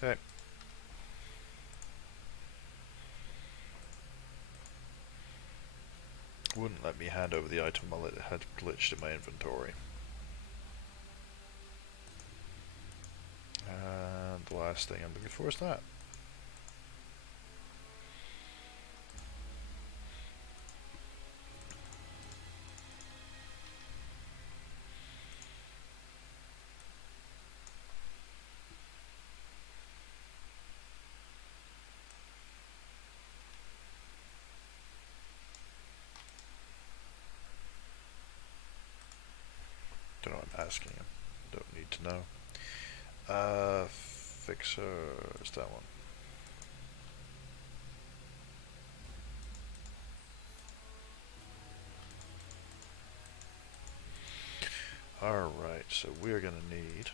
Okay. Wouldn't let me hand over the item while it had glitched in my inventory. And the last thing I'm looking for is that. Don't know what I'm asking him. Don't need to know. Fixer is that one. Alright, so we're gonna need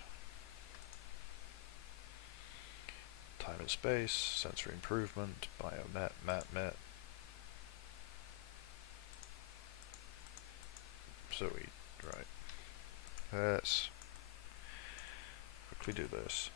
time and space, sensory improvement, biomet, matmet. So right. Let's quickly do this.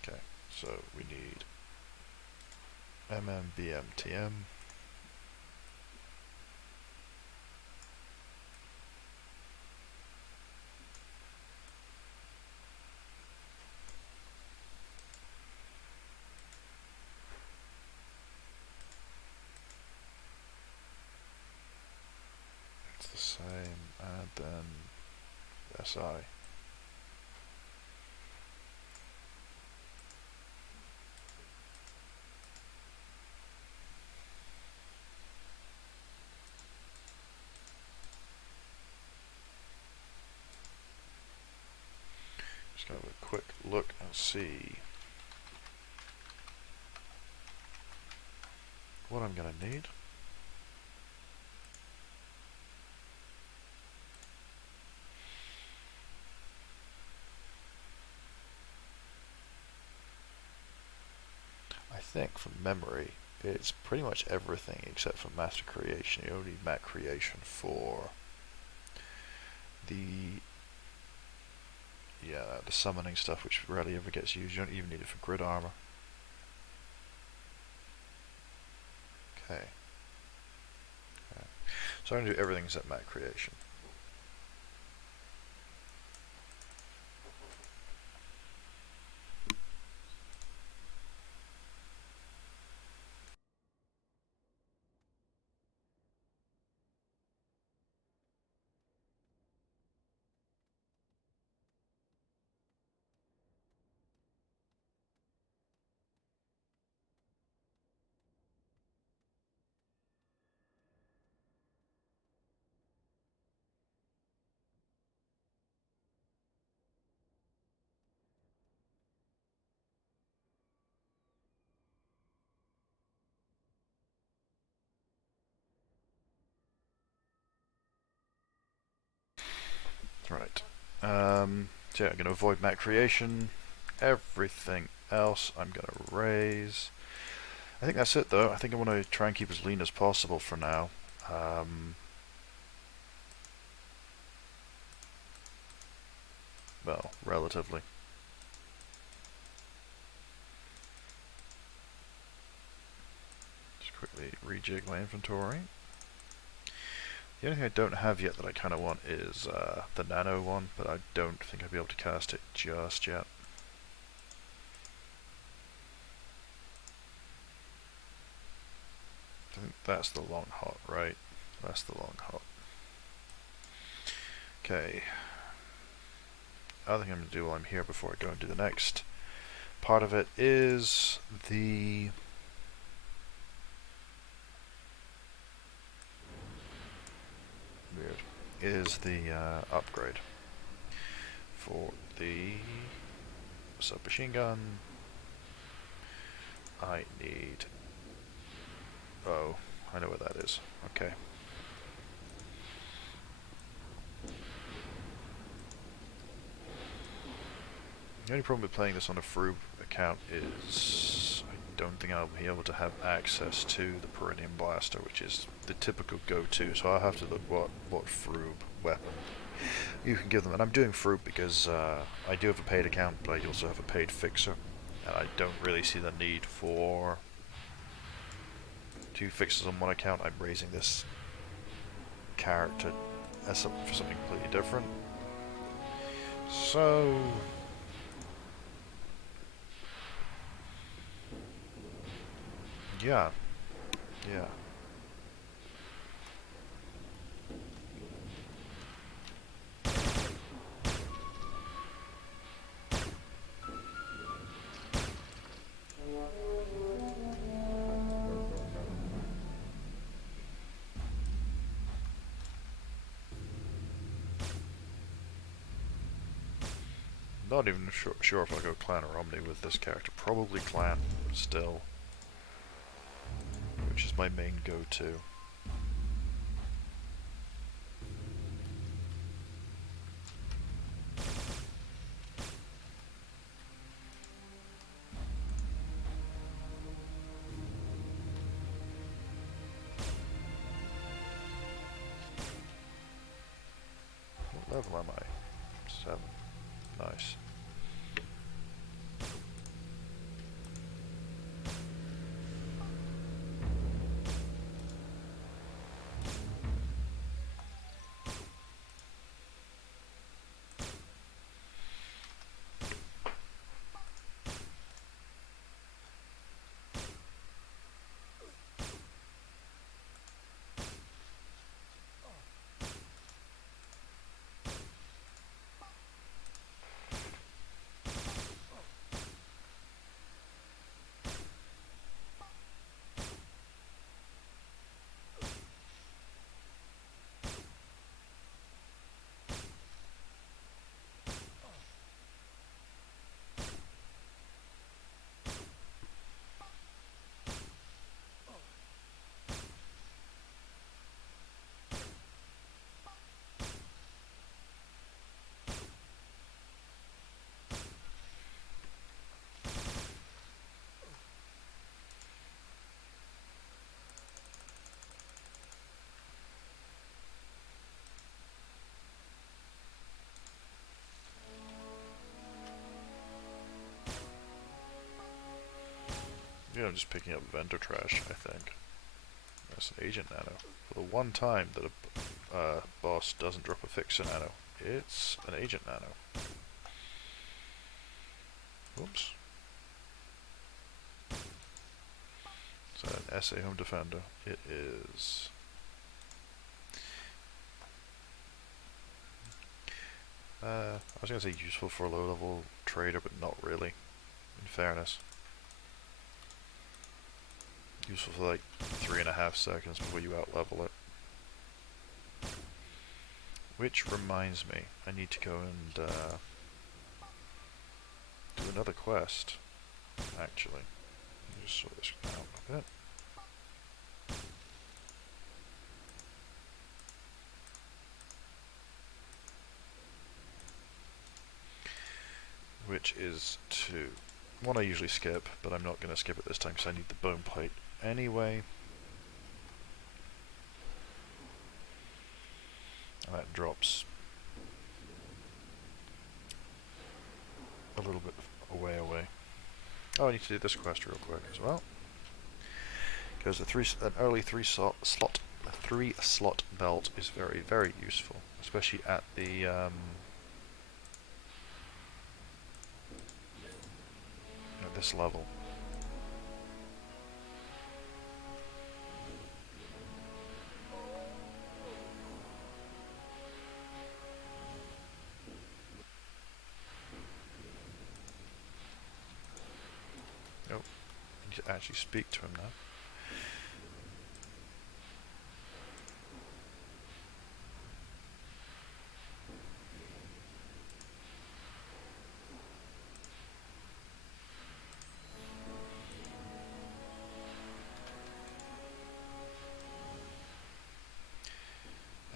Okay, so we need MMBMTM. It's the same, and then SI. Just gonna have a quick look and see what I'm gonna need. I think from memory, it's pretty much everything except for master creation. You only need mat creation for the the summoning stuff, which rarely ever gets used. You don't even need it for grid armor. Okay. So I'm gonna do everything except mat creation. Right. So yeah, I'm gonna avoid mat creation. Everything else I'm gonna raise. I think that's it though. I think I want to try and keep as lean as possible for now. Well, relatively. Just quickly rejig my inventory. The only thing I don't have yet that I kind of want is the nano one, but I don't think I'll be able to cast it just yet. I think that's the long hot, right? That's the long hot. Okay. Other thing I'm going to do while I'm here before I go and do the next part of it is the... is the upgrade for the submachine gun. I need... Oh, I know where that is. Okay. The only problem with playing this on a Froob account is I don't think I'll be able to have access to the Perennium Blaster, which is the typical go-to, so I'll have to look what Froob weapon you can give them. And I'm doing Froob because I do have a paid account, but I also have a paid fixer, and I don't really see the need for two fixers on one account. I'm raising this character as for something completely different. So... yeah. Yeah. Not even sure if I'll go Clan or Omni with this character. Probably Clan, still. Which is my main go-to. What level am I? 7. Nice. Yeah, I'm just picking up vendor trash, I think. That's an agent nano. For the one time that a boss doesn't drop a fixer nano, it's an agent nano. Oops. So an SA Home Defender. It is... I was going to say useful for a low-level trader, but not really, in fairness. Useful for like 3.5 seconds before you out-level it. Which reminds me, I need to go and do another quest, actually. Let me just sort this out a bit. Which is one I usually skip, but I'm not going to skip it this time because I need the bone plate anyway. And that drops a little bit away. Oh, I need to do this quest real quick as well. Because an early three slot belt is very, very useful, especially at the at this level. Nope. I need to actually speak to him now.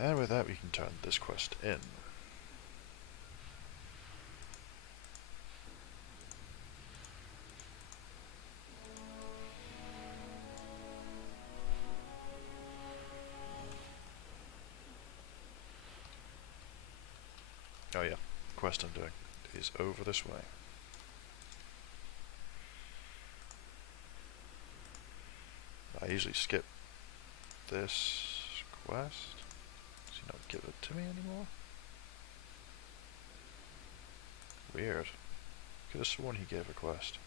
And with that we can turn this quest in. Oh yeah, quest I'm doing is over this way. I usually skip this quest. Does he not give it to me anymore? Weird. Could have sworn he gave a quest.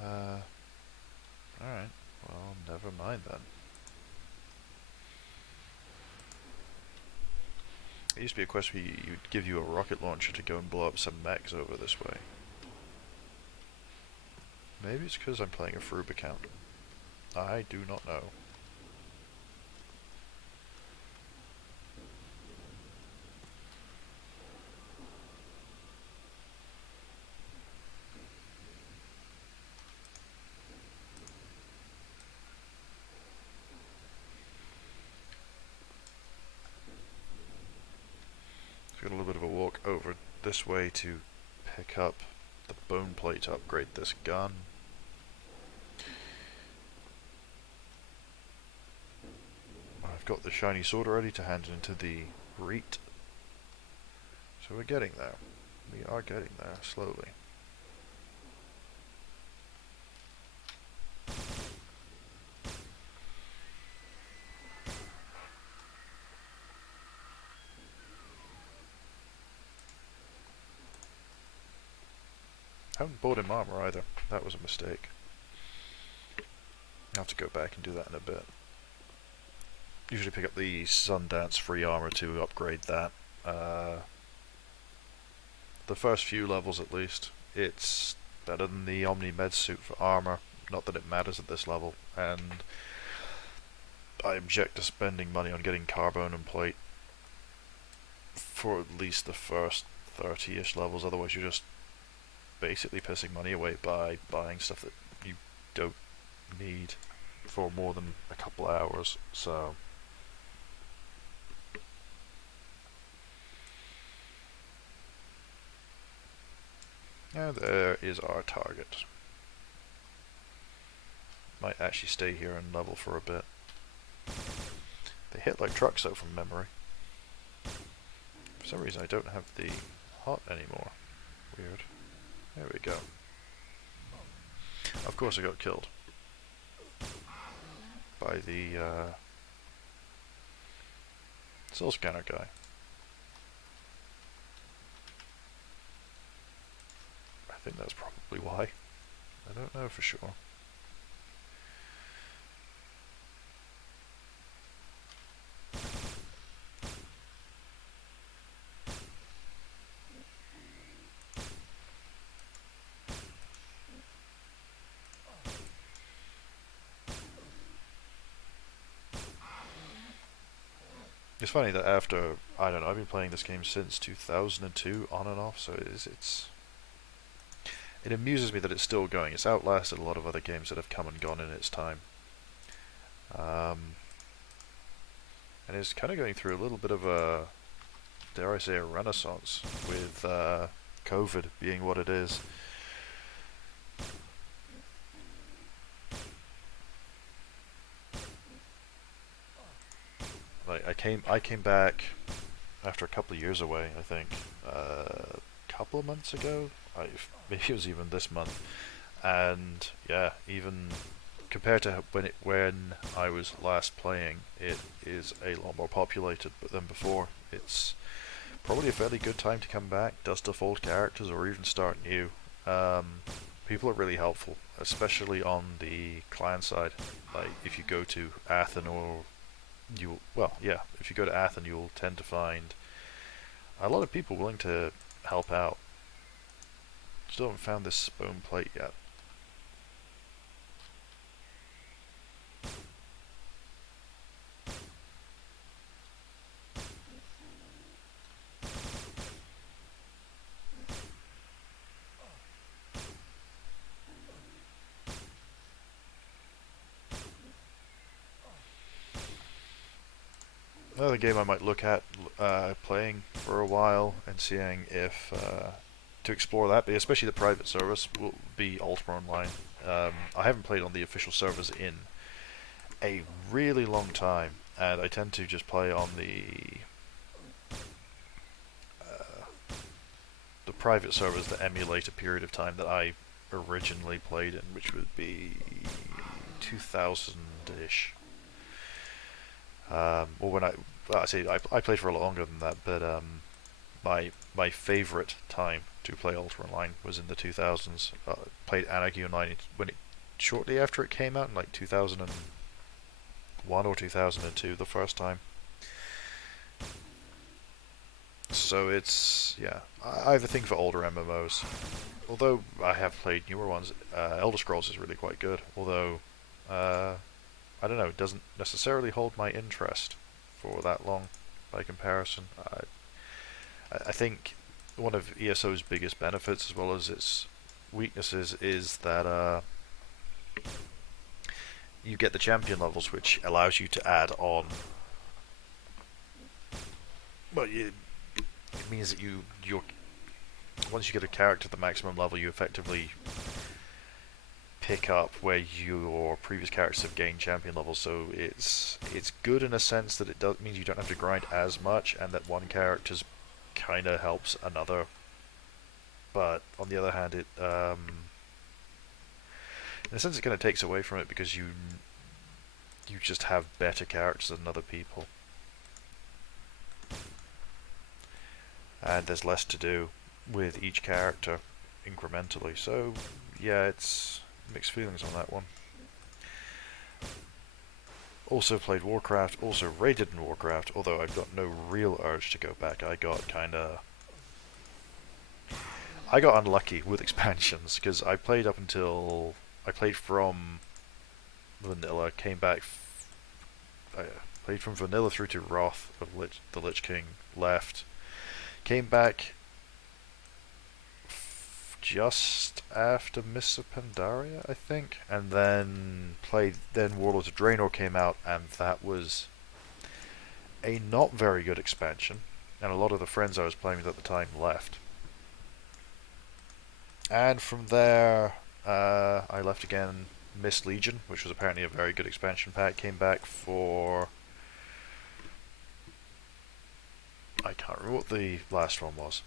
Alright. Well, never mind then. It used to be a quest where you'd give you a rocket launcher to go and blow up some mechs over this way. Maybe it's because I'm playing a Froob account. I do not know. So got a little bit of a walk over this way to pick up the bone plate to upgrade this gun. I've got the shiny sword already to hand into the Reet. So we're getting there. We are getting there, slowly. I haven't bought him armor either. That was a mistake. I'll have to go back and do that in a bit. Usually pick up the Sundance free armor to upgrade that. The first few levels at least, it's better than the Omni Med suit for armor. Not that it matters at this level, and I object to spending money on getting carbone and plate for at least the first 30-ish levels, otherwise you're just basically pissing money away by buying stuff that you don't need for more than a couple hours, so... And there is our target. Might actually stay here and level for a bit. They hit like trucks though from memory. For some reason I don't have the hot anymore. Weird. There we go. Of course I got killed. By the soul scanner guy. I think that's probably why. I don't know for sure. It's funny that after, I don't know, I've been playing this game since 2002 on and off, so it amuses me that it's still going. It's outlasted a lot of other games that have come and gone in its time. And it's kind of going through a little bit of a, dare I say, a renaissance with COVID being what it is. Like I came back after a couple of years away, I think, a couple of months ago. Maybe it was even this month, and yeah, even compared to when I was last playing, it is a lot more populated than before. It's probably a fairly good time to come back, dust off old characters, or even start new. People are really helpful, especially on the clan side. Like if you go to Athen or if you go to Athen, you'll tend to find a lot of people willing to help out. Still haven't found this bone plate yet. Another game I might look at playing for a while and seeing if to explore that, but especially the private service, will be Ultima Online. I haven't played on the official servers in a really long time, and I tend to just play on the private servers that emulate a period of time that I originally played in, which would be 2000-ish. Or when well, I say I played for a lot longer than that, but my favorite time to play Ultima Online was in the 2000s. Played Anarchy Online shortly after it came out in like 2001 or 2002, the first time. So it's, yeah, I have a thing for older MMOs. Although I have played newer ones, Elder Scrolls is really quite good. Although I don't know, it doesn't necessarily hold my interest for that long by comparison. I think one of ESO's biggest benefits, as well as its weaknesses, is that you get the champion levels, which allows you to add on. Well, it means that you're once you get a character at the maximum level, you effectively pick up where your previous characters have gained champion levels. So it's good in a sense that it means you don't have to grind as much, and that one character's kind of helps another. But on the other hand, it in a sense it kind of takes away from it, because you just have better characters than other people, and there's less to do with each character incrementally. So yeah, it's mixed feelings on that one. Also played Warcraft, also raided in Warcraft, although I've got no real urge to go back. I got unlucky with expansions, because I played from vanilla, came back, I played from vanilla through to Wrath of the Lich King, left, came back just after Mists of Pandaria, I think, and then Warlords of Draenor came out, and that was a not very good expansion, and a lot of the friends I was playing with at the time left. And from there, I left again. Mist Legion, which was apparently a very good expansion pack, came back for... I can't remember what the last one was.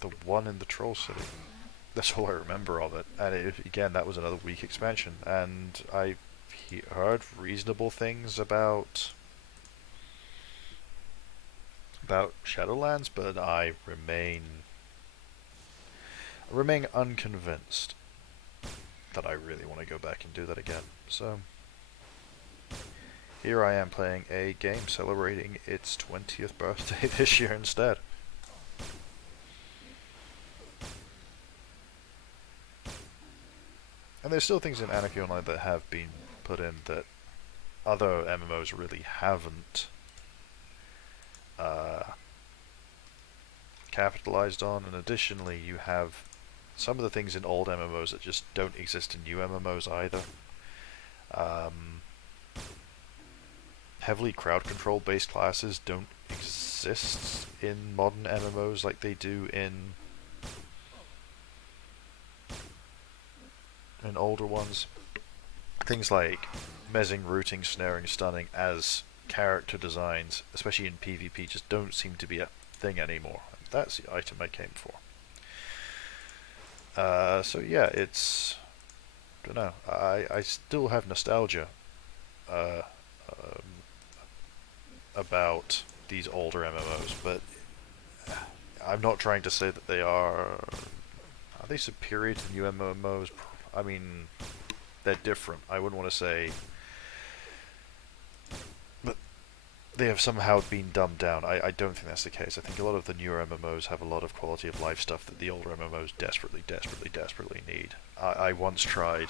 The one in the Troll City. That's all I remember of it. And again, that was another weak expansion. And I heard reasonable things about Shadowlands, but I remain unconvinced that I really want to go back and do that again. So here I am playing a game celebrating its 20th birthday this year instead. And there's still things in Anarchy Online that have been put in that other MMOs really haven't capitalized on, and additionally you have some of the things in old MMOs that just don't exist in new MMOs either. Heavily crowd control based classes don't exist in modern MMOs like they do in older ones. Things like mezzing, rooting, snaring, stunning as character designs, especially in PvP, just don't seem to be a thing anymore. That's the item I came for. So yeah, it's... I don't know. I still have nostalgia about these older MMOs, but I'm not trying to say that they are... Are they superior to new MMOs? I mean, they're different. I wouldn't want to say... But they have somehow been dumbed down. I don't think that's the case. I think a lot of the newer MMOs have a lot of quality of life stuff that the older MMOs desperately need. I once tried...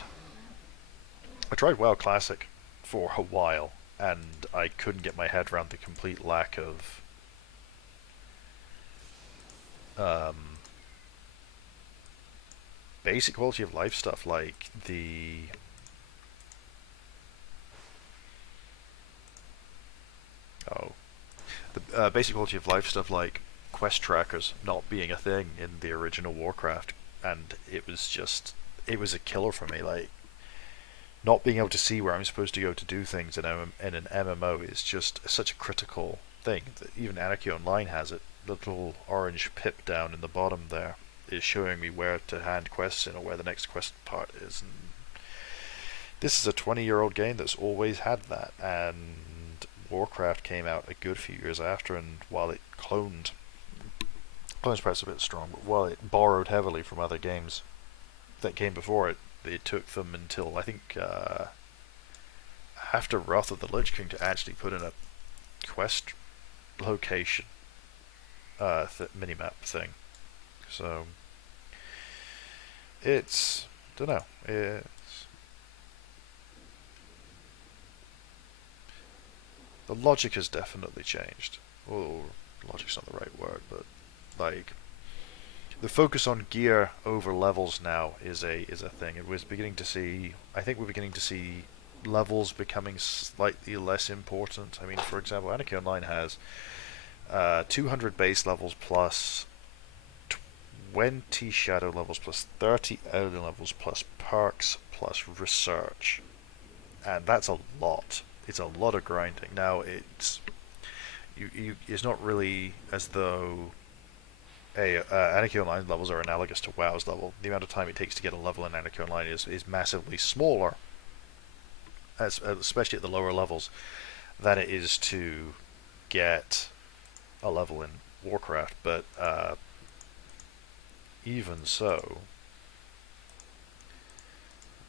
I tried WoW Classic for a while, and I couldn't get my head around the complete lack of um, basic quality of life stuff like the oh the basic quality of life stuff like quest trackers not being a thing in the original Warcraft, and it was a killer for me. Like not being able to see where I'm supposed to go to do things in an MMO is just such a critical thing that even Anarchy Online has it. The little orange pip down in the bottom there is showing me where to hand quests in or where the next quest part is. And this is a 20-year-old game that's always had that, and Warcraft came out a good few years after, and while it clone's perhaps a bit strong, but while it borrowed heavily from other games that came before it, it took them until I think after Wrath of the Lich King to actually put in a quest location minimap thing. So it's don't know. The logic has definitely changed. Or logic's not the right word, but like the focus on gear over levels now is a thing. It was beginning to see. I think we're beginning to see levels becoming slightly less important. I mean, for example, Anarchy Online has 200 base levels plus 20 shadow levels plus 30 alien levels plus perks plus research, and that's a lot. It's a lot of grinding. Now it's not really as though Anarchy Online levels are analogous to WoW's level. The amount of time it takes to get a level in Anarchy Online is massively smaller, especially at the lower levels, than it is to get a level in Warcraft. But even so,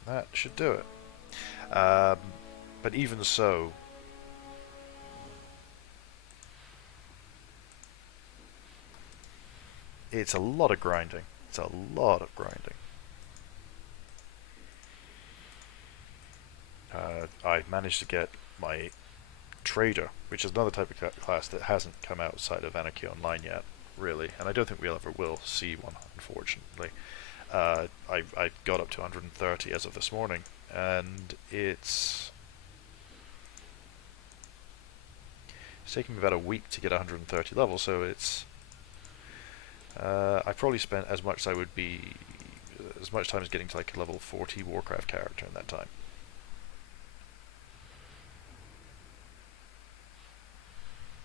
that should do it. But even so, it's a lot of grinding. It's a lot of grinding. I managed to get my trader, which is another type of class that hasn't come outside of Anarchy Online yet, really, and I don't think we'll ever will see one, unfortunately. I got up to 130 as of this morning, and it's taking me about a week to get 130 levels, so I probably spent as much time as getting to like a level 40 Warcraft character in that time.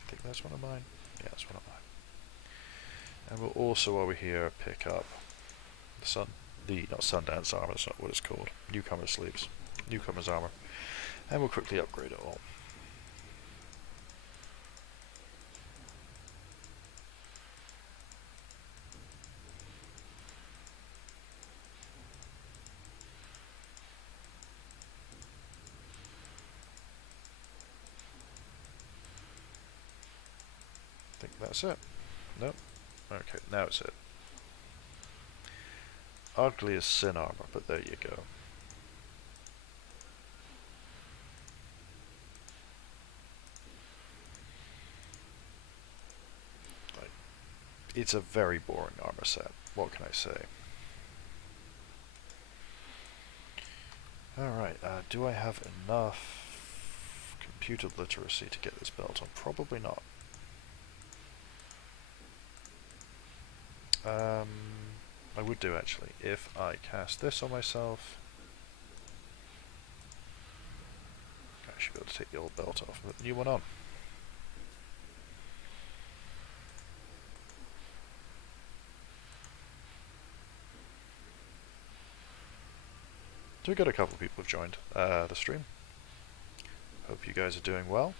I think that's one of mine. Yeah, that's one of mine. And we'll also over here pick up the not Sundance armor. That's not what it's called. Newcomer sleeves, newcomer's armor, and we'll quickly upgrade it all. I think that's it. Nope. Okay, now it's it. Ugly as sin armor, but there you go. Like, it's a very boring armor set. What can I say? Alright, do I have enough computer literacy to get this belt on? Probably not. I would do actually, if I cast this on myself. I should be able to take the old belt off and put the new one on. So we got a couple of people who've joined the stream. Hope you guys are doing well.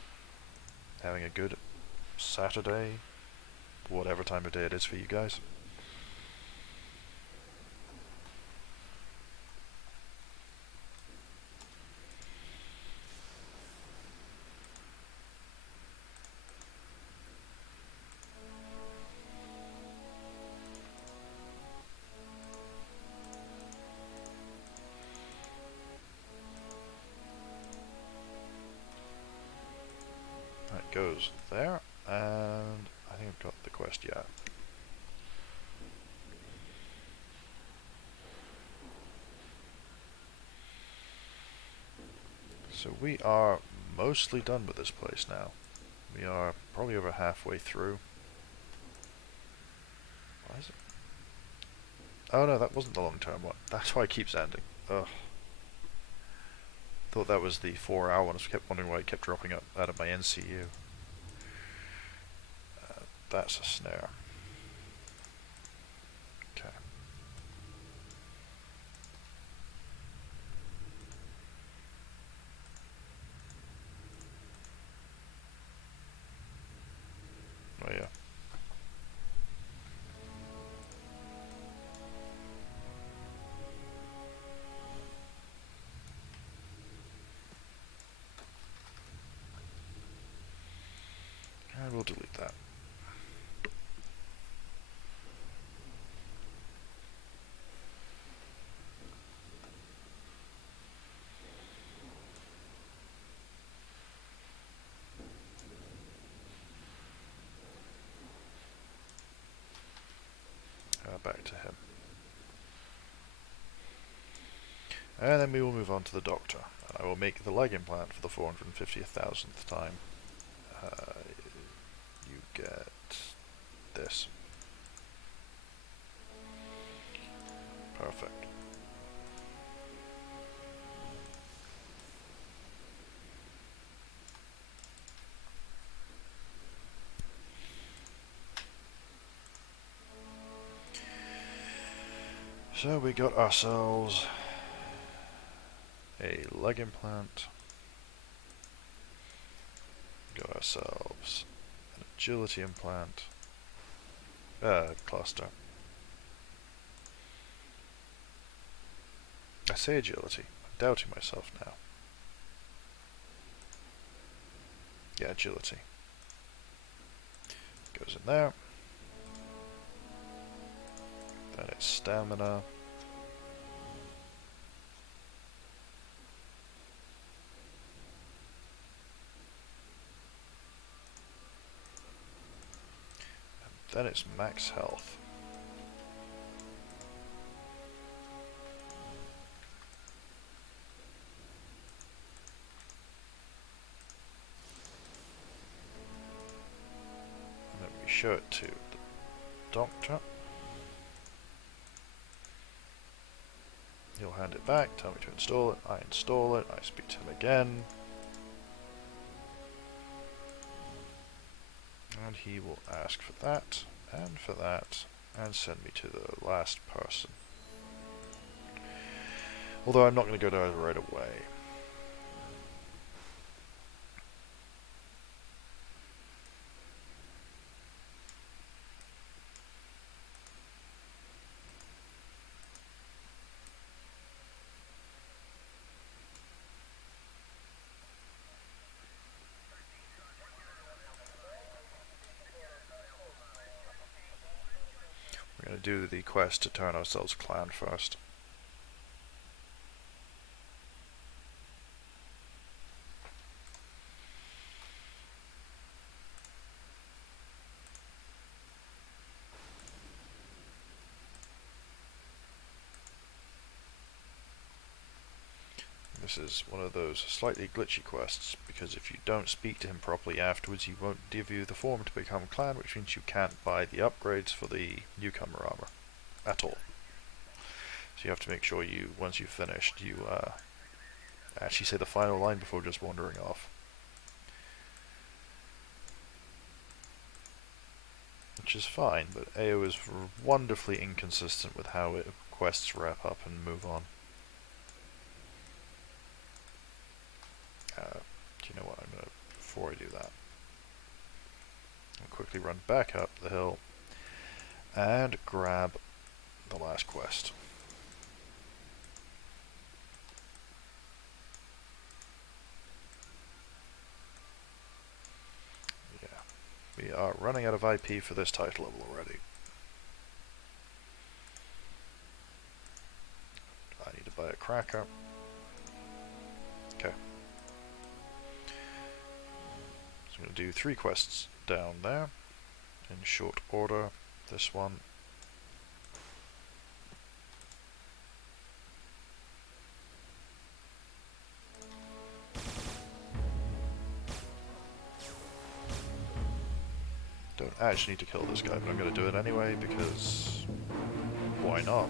Having a good Saturday, whatever time of day it is for you guys. That goes there, and I think I've got the quest, yeah. So we are mostly done with this place now. We are probably over halfway through. Why is it? Oh no, that wasn't the long-term one. That's why it keeps ending. Ugh. Thought that was the 4-hour one. I kept wondering why it kept dropping up out of my NCU. That's a snare. Okay. Oh yeah. And we'll delete that. Back to him. And then we will move on to the doctor. And I will make the leg implant for the 450,000th time. You get this. Perfect. So we got ourselves a leg implant. Got ourselves an agility implant. Cluster. I say agility. I'm doubting myself now. Yeah, agility. Goes in there. Then it's stamina. And then it's max health. And then we show it to the doctor. He'll hand it back, tell me to install it, I install it, I speak to him again. And he will ask for that, and send me to the last person. Although I'm not going to go there right away. We're going to do the quest to turn ourselves clan first. This is one of those slightly glitchy quests, because if you don't speak to him properly afterwards, he won't give you the form to become clan, which means you can't buy the upgrades for the newcomer armor at all. So you have to make sure you, once you've finished, you actually say the final line before just wandering off. Which is fine, but AO is wonderfully inconsistent with how quests wrap up and move on. Do you know what? Before I do that, I'll quickly run back up the hill and grab the last quest. Yeah, we are running out of IP for this title level already. I need to buy a cracker. Okay. So I'm going to do 3 quests down there in short order. This one. I actually need to kill this guy, but I'm going to do it anyway because why not?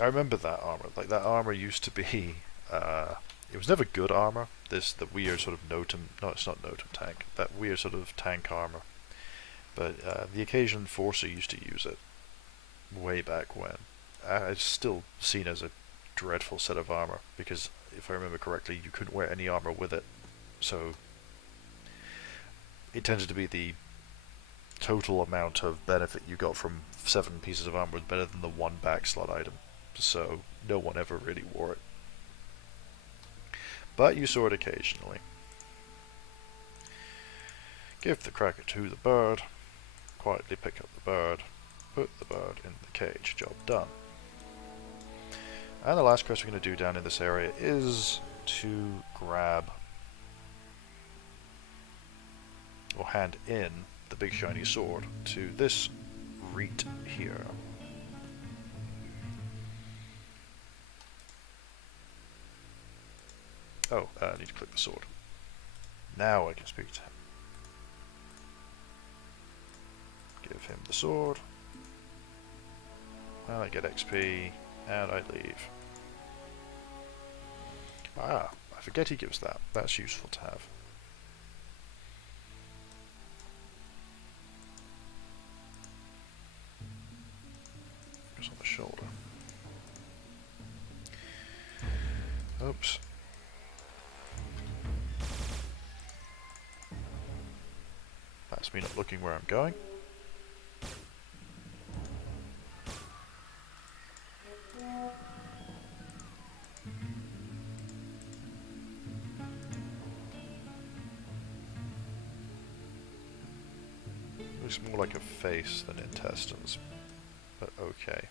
I remember that armor. Like, that armor used to be, it was never good armor. The weird sort of Notum, no, it's not Notum tank. That weird sort of tank armor. But the occasion Forcer used to use it way back when. It's still seen as a dreadful set of armor because, if I remember correctly, you couldn't wear any armor with it. So it tended to be the total amount of benefit you got from 7 pieces of armor was better than the 1 backslot item. So no one ever really wore it. But you saw it occasionally. Give the cracker to the bird. Quietly pick up the bird. Put the bird in the cage. Job done. And the last quest we're going to do down in this area is to grab or hand in the big shiny sword to this Reet here. Oh, I need to click the sword. Now I can speak to him. Give him the sword. And I get XP, and I leave. Ah, I forget he gives that. That's useful to have. Goes on the shoulder. Oops. That's me not looking where I'm going. Looks more like a face than intestines, but okay.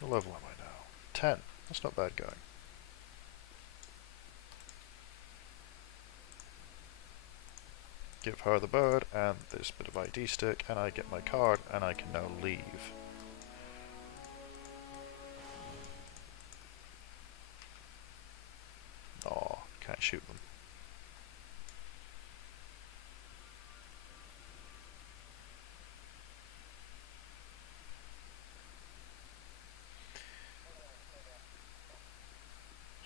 What level am I now? 10. That's not bad going. Give her the bird and this bit of ID stick, and I get my card, and I can now leave. Aw, can't shoot them.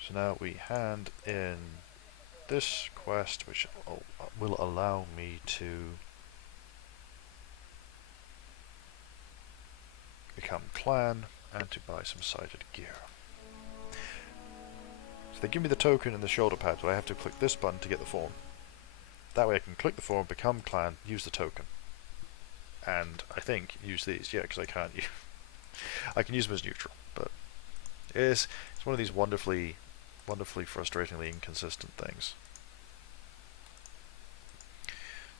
So now we hand in this quest, which will allow me to become clan and to buy some sighted gear. So they give me the token in the shoulder pad, but I have to click this button to get the form. That way I can click the form, become clan, use the token. And I think use these, yeah, because I can't use I can use them as neutral, but it's one of these wonderfully frustratingly inconsistent things.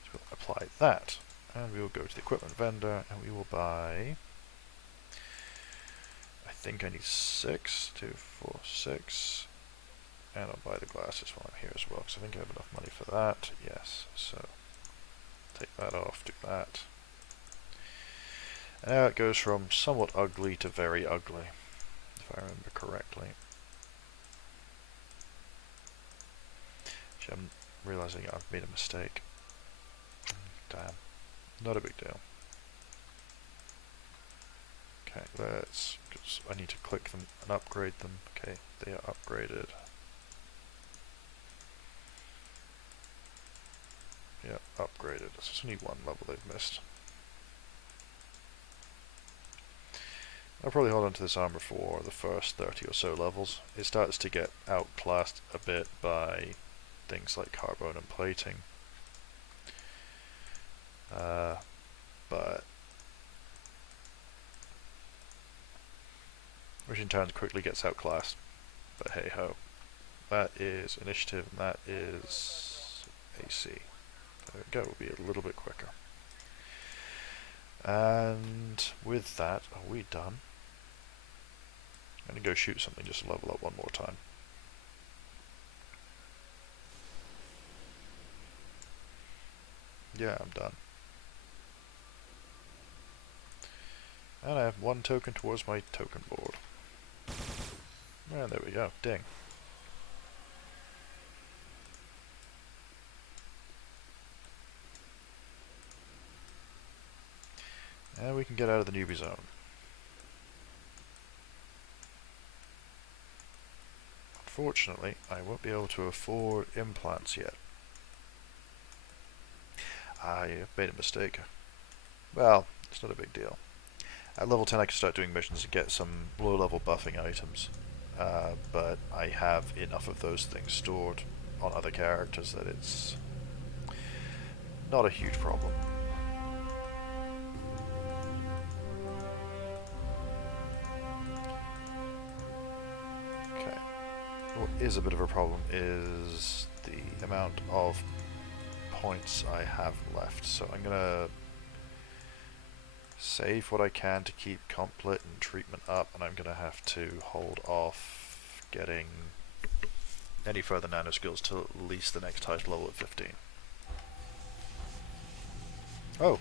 So we'll apply that, and we will go to the equipment vendor, and we will buy, I think I need 6, 2, 4, 6, and I'll buy the glasses while I'm here as well, because I think I have enough money for that. Yes, so take that off, do that. And now it goes from somewhat ugly to very ugly, if I remember correctly. Actually, I'm realizing I've made a mistake. Damn. Not a big deal. Okay, I need to click them and upgrade them. Okay, they are upgraded. Yeah, upgraded. So it's only one level they've missed. I'll probably hold on to this armor for the first 30 or so levels. It starts to get outclassed a bit by things like carbone and plating. But which in turn quickly gets outclassed. But hey ho. That is initiative, and that is AC. There we go, we'll be a little bit quicker. And with that, are we done? I'm going to go shoot something just to level up one more time. Yeah, I'm done. And I have one token towards my token board. And there we go. Ding. And we can get out of the newbie zone. Unfortunately, I won't be able to afford implants yet. I made a mistake. Well, it's not a big deal. At level 10 I can start doing missions and get some low level buffing items. But I have enough of those things stored on other characters that it's not a huge problem. Okay. What is a bit of a problem is the amount of points I have left. So I'm gonna save what I can to keep complet and treatment up, and I'm gonna have to hold off getting any further nano skills till at least the next title level at 15. Oh,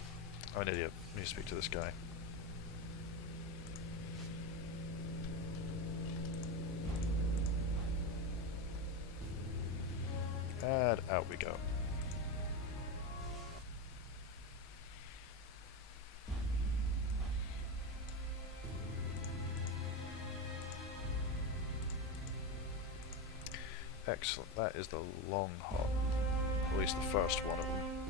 I'm an idiot. I need to speak to this guy. And out we go. Excellent, that is the long hop. At least the first one of them.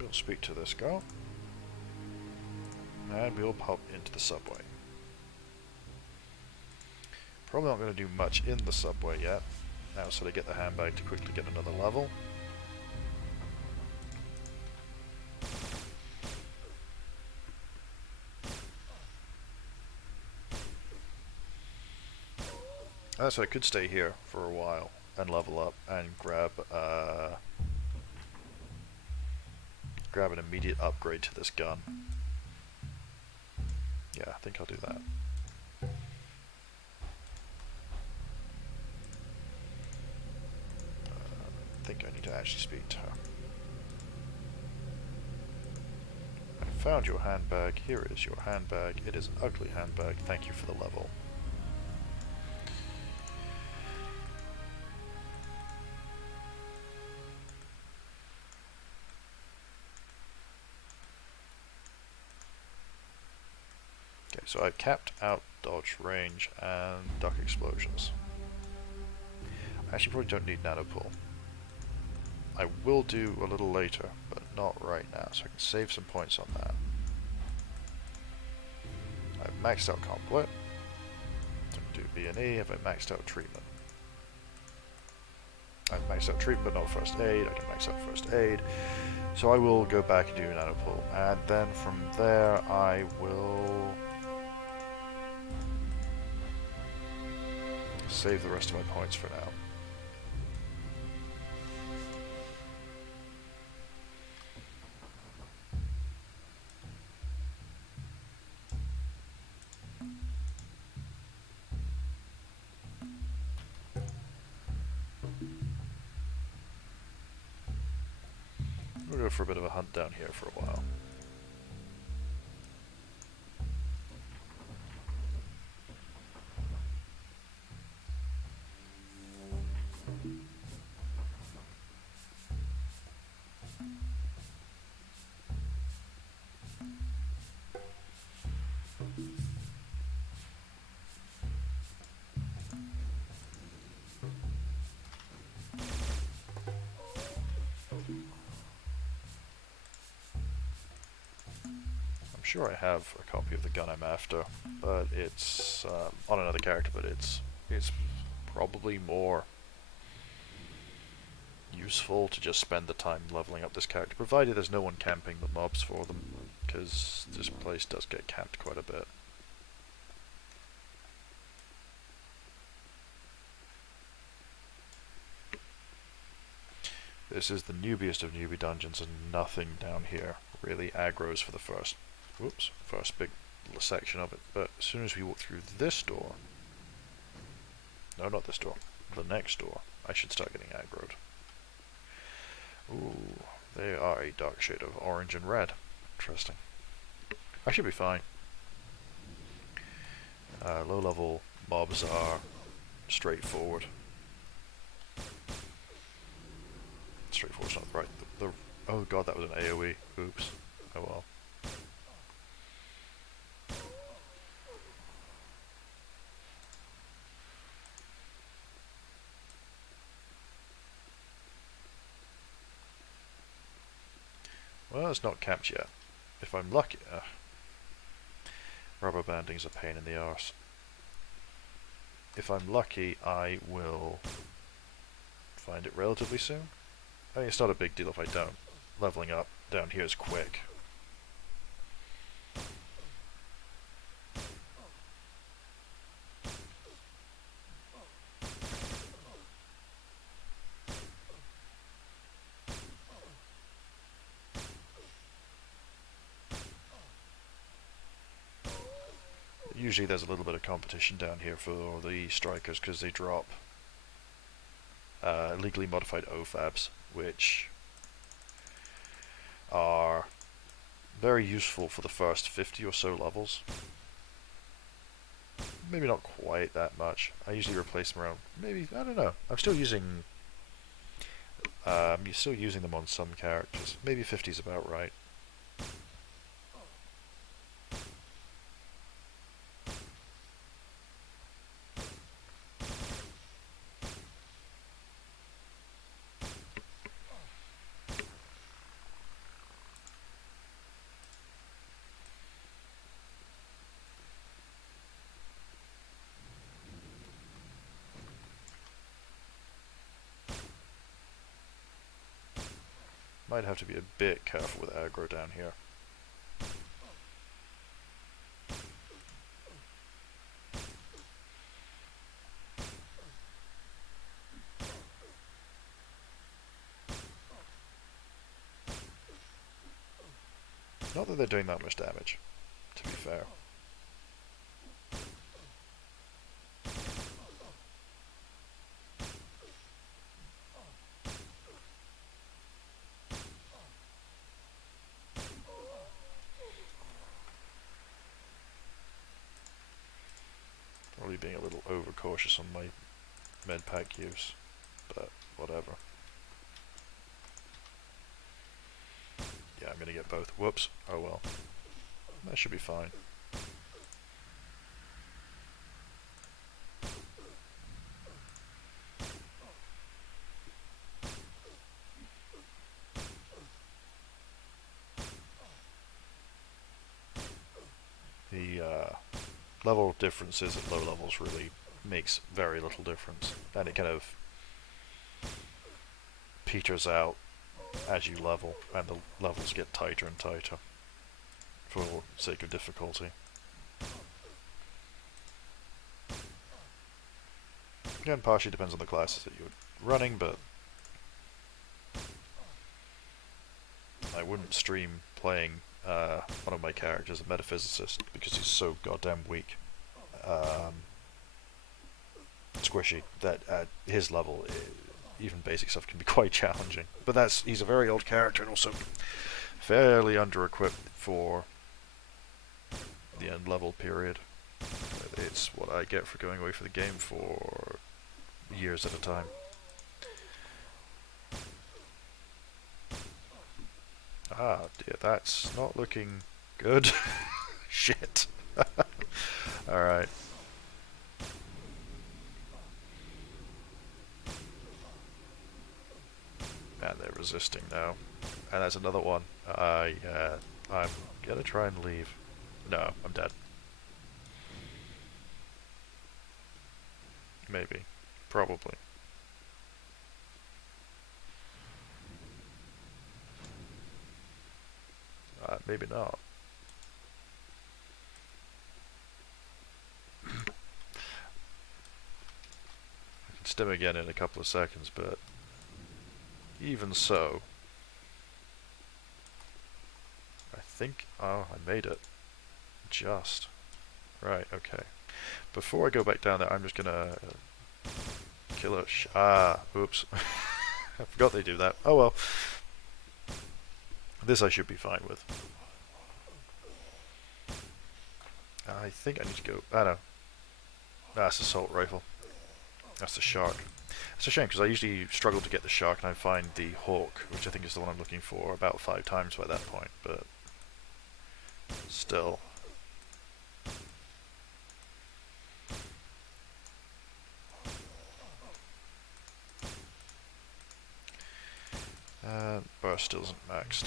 We'll speak to this girl. And we'll pop into the subway. Probably not going to do much in the subway yet. Outside I get the handbag to quickly get another level. So I could stay here for a while and level up and grab an immediate upgrade to this gun. Yeah, I think I'll do that. I think I need to actually speak to her. I found your handbag. Here is your handbag. It is an ugly handbag. Thank you for the level. Okay, so I've capped out dodge, range, and duck explosions. I actually probably don't need nano pull. I will do a little later, but not right now, so I can save some points on that. I've maxed out complet. I can do B&E. Have I maxed out treatment? I've maxed out treatment, but not first aid. I can max out first aid. So I will go back and do nano pull, and then from there I will save the rest of my points for now. We'll go for a bit of a hunt down here for a while. I'm sure I have a copy of the gun I'm after, but it's on another character, but it's probably more useful to just spend the time leveling up this character, provided there's no one camping the mobs for them, because this place does get camped quite a bit. This is the newbiest of newbie dungeons, and nothing down here really aggroes for the first, whoops, first big section of it. But as soon as we walk through this door, no, not this door, the next door, I should start getting aggroed. Ooh, they are a dark shade of orange and red. Interesting. I should be fine. Low-level mobs are straightforward. Straightforward's not right. Oh god, that was an AoE. Oops. Oh well. Well, it's not capped yet. If I'm lucky... rubber banding's a pain in the arse. If I'm lucky, I will find it relatively soon. I mean, it's not a big deal if I don't. Leveling up down here is quick. Usually there's a little bit of competition down here for the strikers because they drop legally modified OFABs, which are very useful for the first 50 or so levels. Maybe not quite that much. I usually replace them around, maybe, I don't know. I'm still using them on some characters. Maybe 50 is about right. Might have to be a bit careful with aggro down here. Not that they're doing that much damage, to be fair. Probably being a little overcautious on my med pack use, but whatever. Yeah, I'm gonna get both. Whoops. Oh well. That should be fine. The level differences at low levels really makes very little difference, and it kind of peters out as you level, and the levels get tighter and tighter for sake of difficulty. Again, partially depends on the classes that you're running, but I wouldn't stream playing one of my characters, a metaphysicist, because he's so goddamn weak. Squishy, that at his level, even basic stuff can be quite challenging. But he's a very old character and also fairly under-equipped for the end level period. It's what I get for going away for the game for years at a time. Ah, dear, that's not looking good. Shit. Alright. And they're resisting now. And there's another one. I'm gonna try and leave. No, I'm dead. Maybe. Probably. Maybe not. I can stim again in a couple of seconds, but Even so, I think... Oh, I made it. Just. Right, okay. Before I go back down there, I'm just gonna kill a oops. I forgot they do that. Oh well. This I should be fine with. I think I need to go... I know. That's assault rifle. That's the shark. It's a shame because I usually struggle to get the shark and I find the hawk, which I think is the one I'm looking for, about 5 times by that point, but still. Burst still isn't maxed.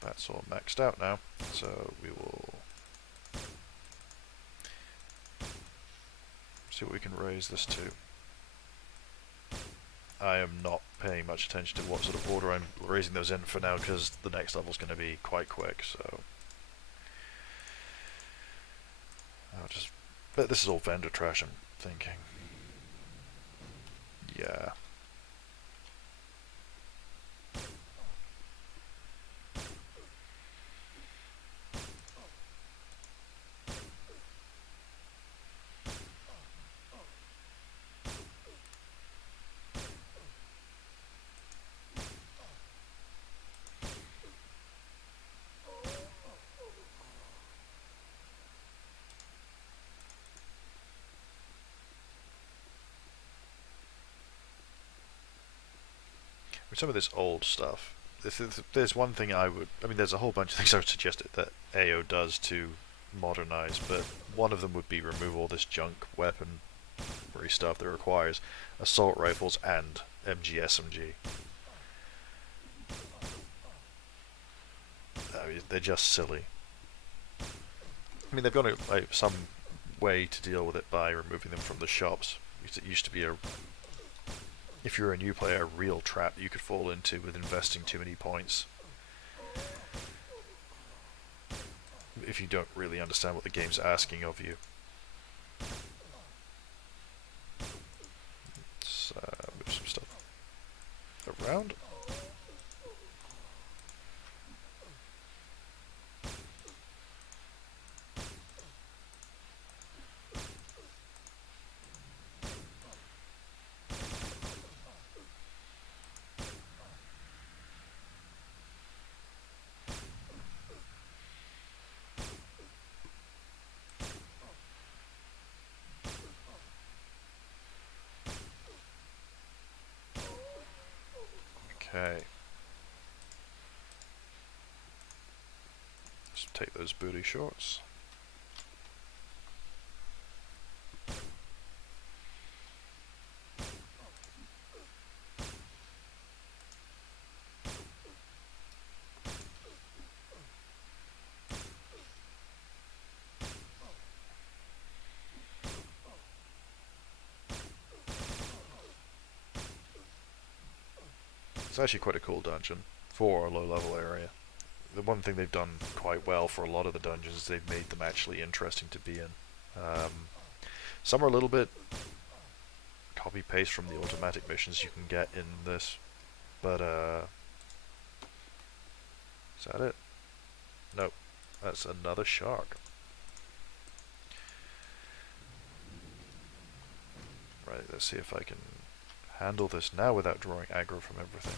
That's all maxed out now, so we will see what we can raise this to. I am not paying much attention to what sort of order I'm raising those in for now, because the next level's going to be quite quick, so... I'll just... But this is all vendor trash, I'm thinking. Yeah. With some of this old stuff, there's one thing I would... I mean, there's a whole bunch of things I would suggest that AO does to modernize, but one of them would be remove all this junk weaponry stuff that requires assault rifles and MG/SMG. I mean, they're just silly. I mean, they've got some way to deal with it by removing them from the shops. It used to be if you're a new player, a real trap you could fall into with investing too many points. If you don't really understand what the game's asking of you. Let's move some stuff around. Okay. Let's take those booty shorts. It's actually quite a cool dungeon for a low-level area. The one thing they've done quite well for a lot of the dungeons is they've made them actually interesting to be in. Some are a little bit copy-paste from the automatic missions you can get in this, but is that it? Nope, that's another shark. Right, let's see if I can handle this now without drawing aggro from everything.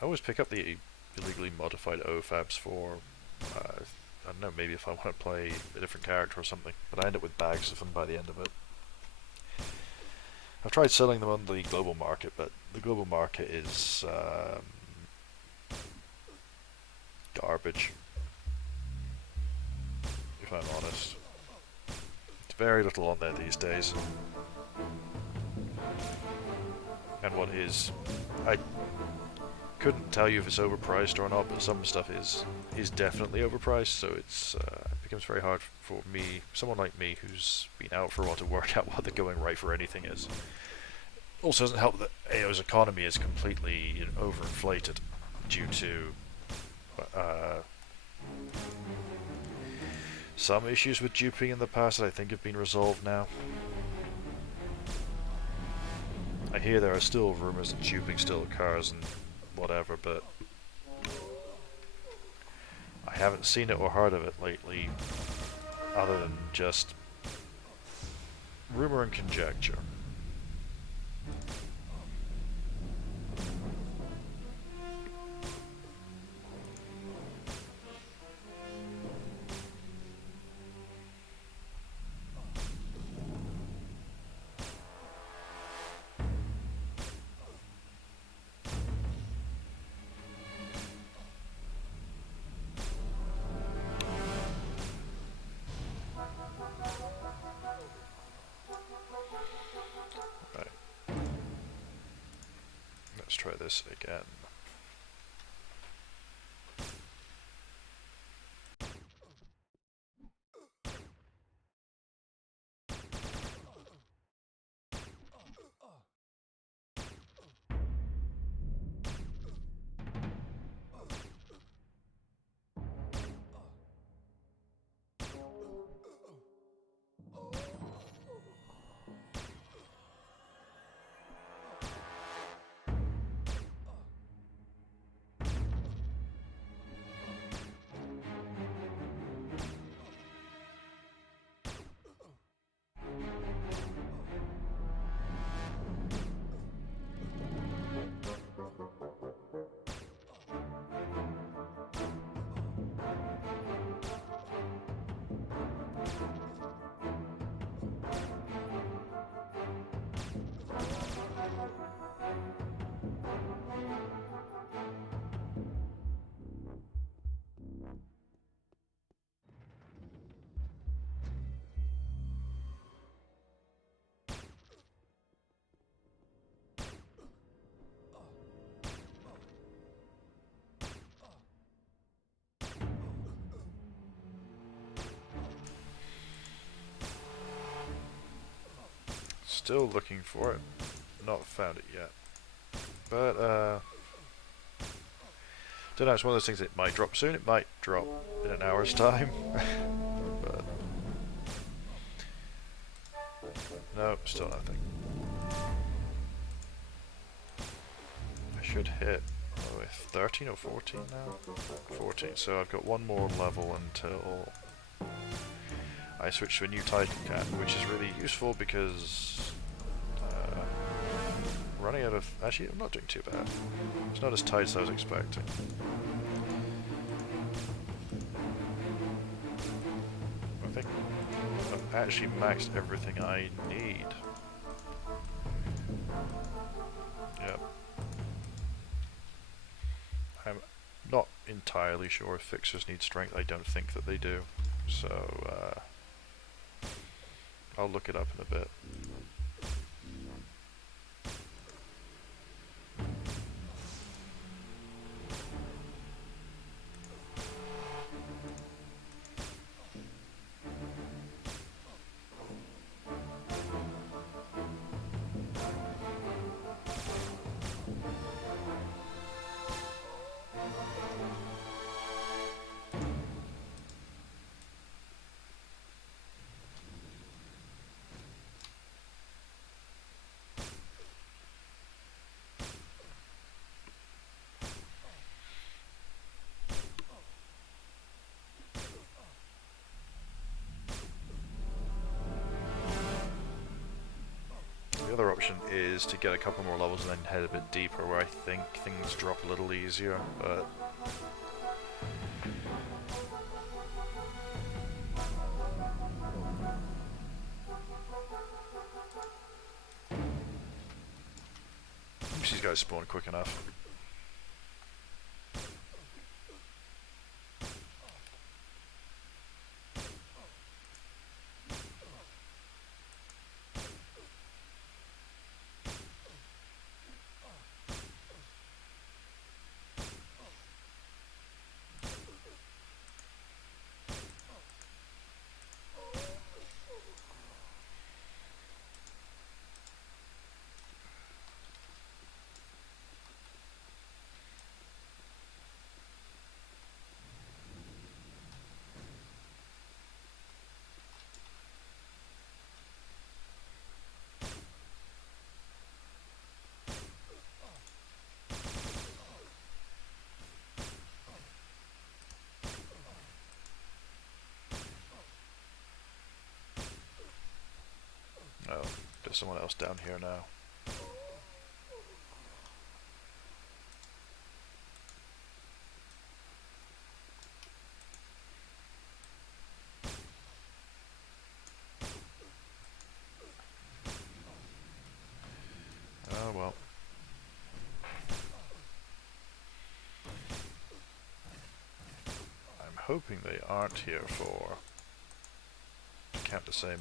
I always pick up the illegally modified OFABs for, I don't know, maybe if I want to play a different character or something, but I end up with bags of them by the end of it. I've tried selling them on the global market, but the global market is garbage. if I'm honest. It's very little on there these days. And what is... I couldn't tell you if it's overpriced or not, but some stuff is definitely overpriced, so it's it becomes very hard for me, someone like me who's been out for a while, to work out what the going right for anything is. Also doesn't help that AO's economy is completely overinflated due to some issues with duping in the past that I think have been resolved now. I hear there are still rumors that duping still occurs and whatever, but I haven't seen it or heard of it lately, other than just rumor and conjecture. Let's try this again. Still looking for it. Not found it yet. But, don't know, it's one of those things that might drop soon. It might drop in an hour's time. But no, still nothing. I should hit 13 or 14 now? 14, so I've got one more level until I switch to a new Titan Cat, which is really useful because running out of... Actually, I'm not doing too bad. It's not as tight as I was expecting. I think I've actually maxed everything I need. Yep. I'm not entirely sure if fixers need strength. I don't think that they do. So, I'll look it up in a bit. The other option is to get a couple more levels and then head a bit deeper, where I think things drop a little easier, but these guys spawn quick enough. There's someone else down here now. Oh well. I'm hoping they aren't here for count the same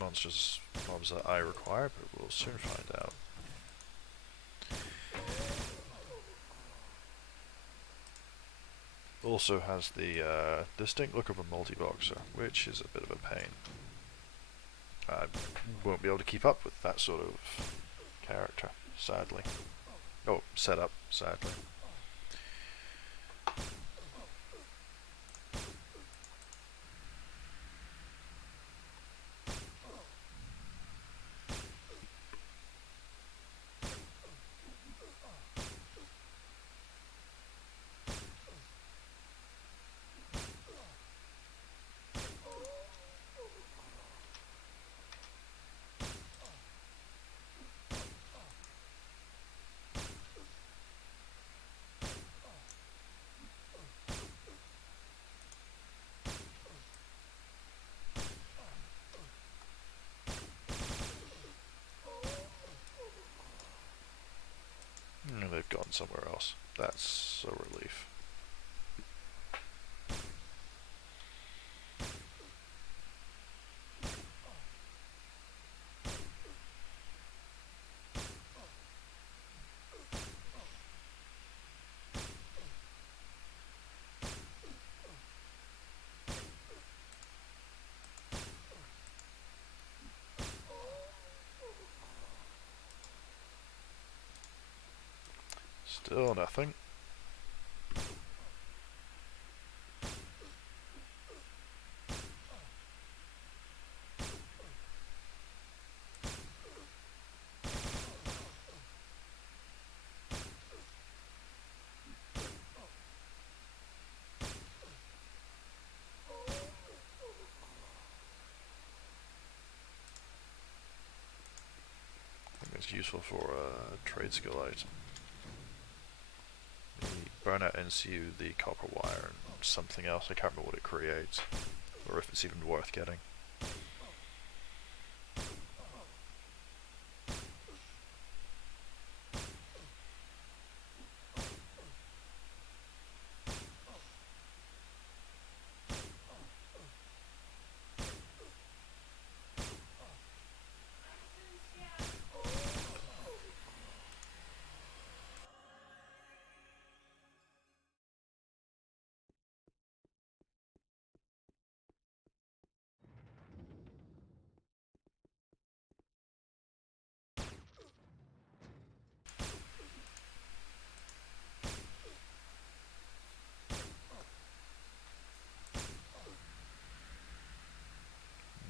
monsters mobs that I require, but we'll soon find out. Also has the distinct look of a multi-boxer, which is a bit of a pain. I won't be able to keep up with that sort of character, sadly. Oh, setup, sadly. They've gone somewhere else. That's a relief. Still nothing. I think it's useful for a trade skill item. The burnout NCU, the copper wire, and something else. I can't remember what it creates, or if it's even worth getting.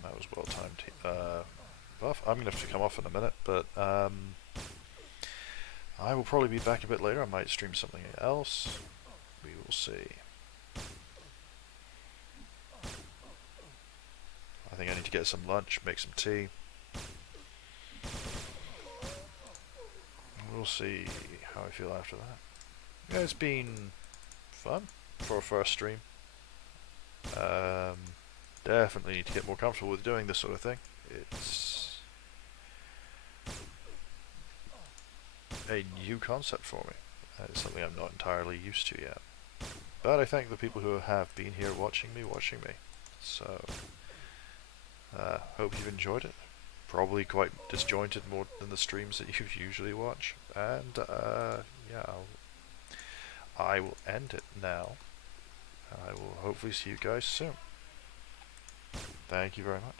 That was well timed. Buff. I'm gonna have to come off in a minute, but I will probably be back a bit later. I might stream something else. We will see. I think I need to get some lunch, make some tea. We'll see how I feel after that. Yeah, it's been fun for a first stream. Definitely need to get more comfortable with doing this sort of thing. It's a new concept for me. It's something I'm not entirely used to yet. But I thank the people who have been here watching me. So, hope you've enjoyed it. Probably quite disjointed more than the streams that you usually watch. And, yeah, I will end it now. I will hopefully see you guys soon. Thank you very much.